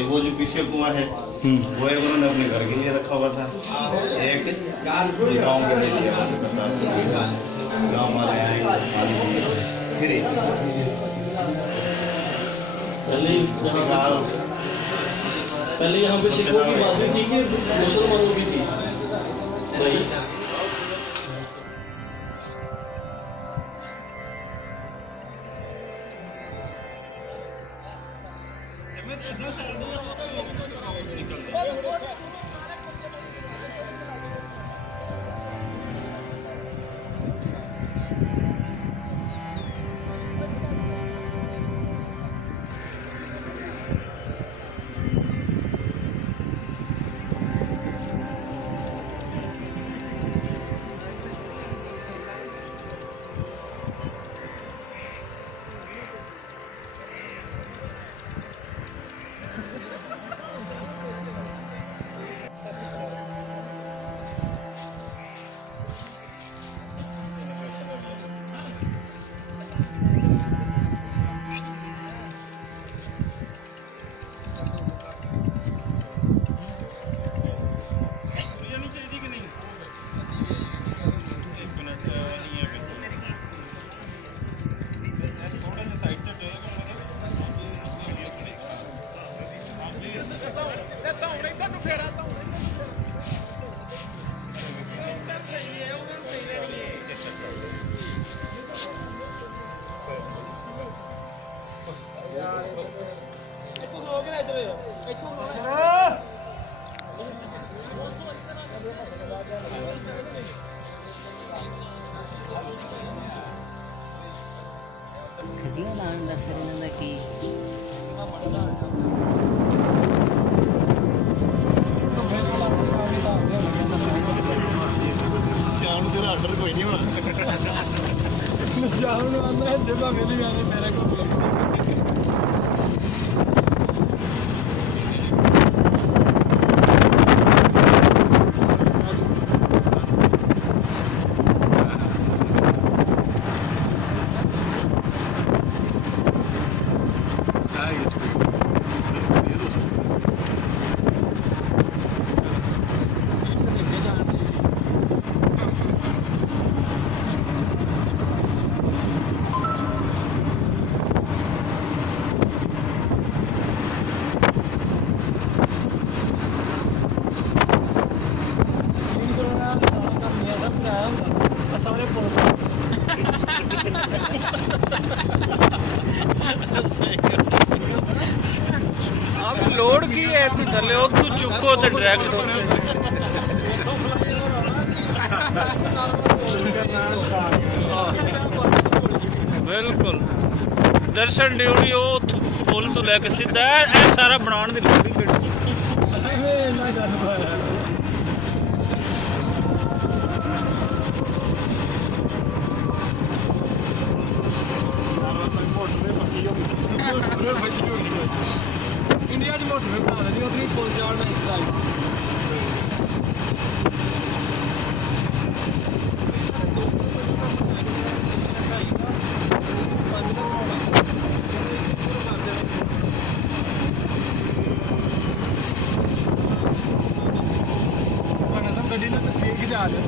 थे, वो जो पीछे कुआं है वो एक उन्होंने अपने घर के लिए रखा हुआ था। एक गाँव के लिए गाँव वाले आएंगे फिर पहले यहाँ पे सिखों की बात भी थी कि मुसलमानों की थी भाई। ਖੱਡੀਆਂ ਲਾਉਣ ਦਾ ਸਰ ਇਹਨਾਂ ਦਾ ਕੀ ਸ਼ਾਮ ਨੂੰ ਤੇਰਾ ਆਰਡਰ ਕੋਈ ਨਹੀਂ ਹੋਣਾ। ਸ਼ਾਮ ਨੂੰ ਆਉਂਦਾ ਜਦੋਂ ਮਿਲੀ ਆਨੇ ਮੇਰੇ ਕੋਲ लोड की है तू थले हो तू चुको तो डायरेक्ट बिल्कुल दर्शन ड्यूटी पुल तो लैके सीधा है सारा बनाने की लोड इंडिया च मोटरवे बना देनी उतनी पुल चाड़ना इस टाइम गड्डी ने तस्वीर खिंचा दे।